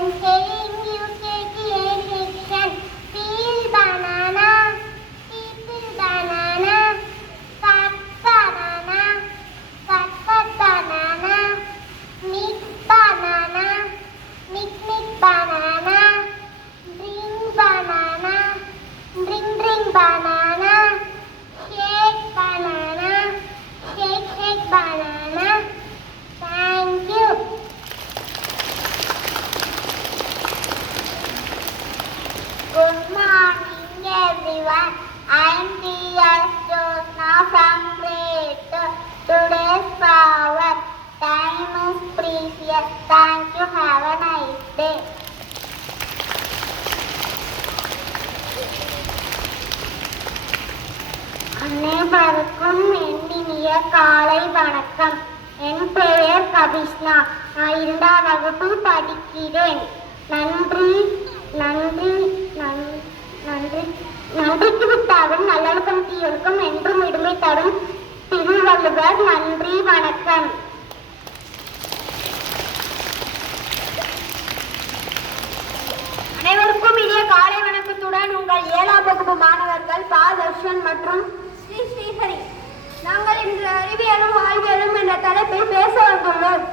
am saying UKG section. Peel banana, people banana, cut banana, cut banana, mix banana, mix banana, drink banana, drink banana, shake banana, shake banana. Thank you. Good morning everyone. I am Diya Josna from grade 2. Today's power. Time is precious. Thank you. Have a nice day. அனைவருக்கும் இனிய காலை வணக்கம். என் பெயர் கபிஷ்னா. நான் 2ஆம் வகுப்பு படிக்கிறேன். நன்றி நன்றி நன்றி நன்றிக்கு விட்டாலும் நல்லொழுக்கம் தீயொழுக்கம் என்றும் இடுமை தரும் திருவள்ளுவர். நன்றி, வணக்கம். அனைவருக்கும் இனிய காலை வணக்கத்துடன் உங்கள் 7ஆம் வகுப்பு மாணவர்கள் பா தர்ஷன் மற்றும் ஸ்ரீஹரி. நாங்கள் இன்று அறிவியலும் வாழ்வியலும் என்ற தலைப்பில் பேச வந்துள்ளோம்.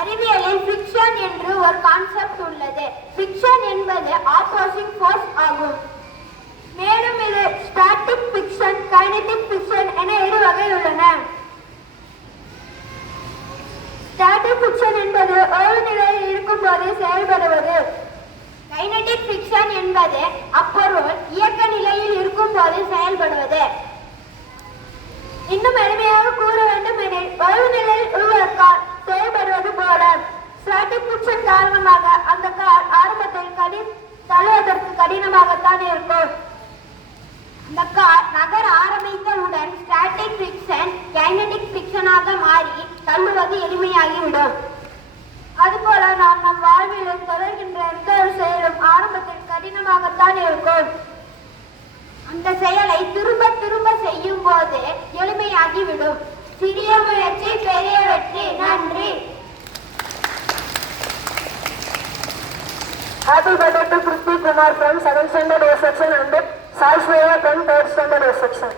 அறிவியலில் ஃபிக்ஷன் என்று ஒரு கான்செப்ட் உள்ளது. ஃபிக்ஷன் என்பது ஆப்போசிங் ஃபோர்ஸ் ஆகும். மேலும் இது ஸ்டாட்டிக் ஃபிக்ஷன், கைனடிக் ஃபிக்ஷன் என 2 வகை உள்ளன. ஸ்டாட்டிக் ஃபிக்ஷன் என்பது ஓய்வு நிலையில் இருக்கும் போது செயல்படுவது. கைனடிக் ஃபிக்ஷன் என்பது அப்பொருள் இயக்க நிலையில் இருக்கும் போது செயல்படுவது. இன்னும் எளிமையாக கூற வேண்டும் எனில் ஓய்வு நிலையில் உள்ள கார் செயல்படுவது போல. ஸ்டாட்டிக் ஃபிக்ஷன் காரணமாக அந்த கார் ஆரம்பத்தில் தள்ளுவதற்கு கடினமாகத்தான் இருக்கும். அந்த கார் நகர ஆரம்பித்தவுடன் ஸ்டாட்டிக் ஃபிக்ஷன் கைனடிக் ஃபிக்ஷனாக மாறி தள்ளுவது எளிமையாகிவிடும். அதுபோல நாம் நம் வாழ்வில் தொடர்கின்ற எந்த ஒரு செயலும் ஆரம்பத்தில் கடினமாகத்தான் இருக்கும். அந்த செயலை திரும்ப திரும்ப செய்யும் போது எளிமையாகிவிடும். சிறிய முயற்சி பெரிய வெற்றி. நன்றி. Happy birthday to Prithvi Kumar from 7th standard A section and Sai Shreya from 3rd standard A section.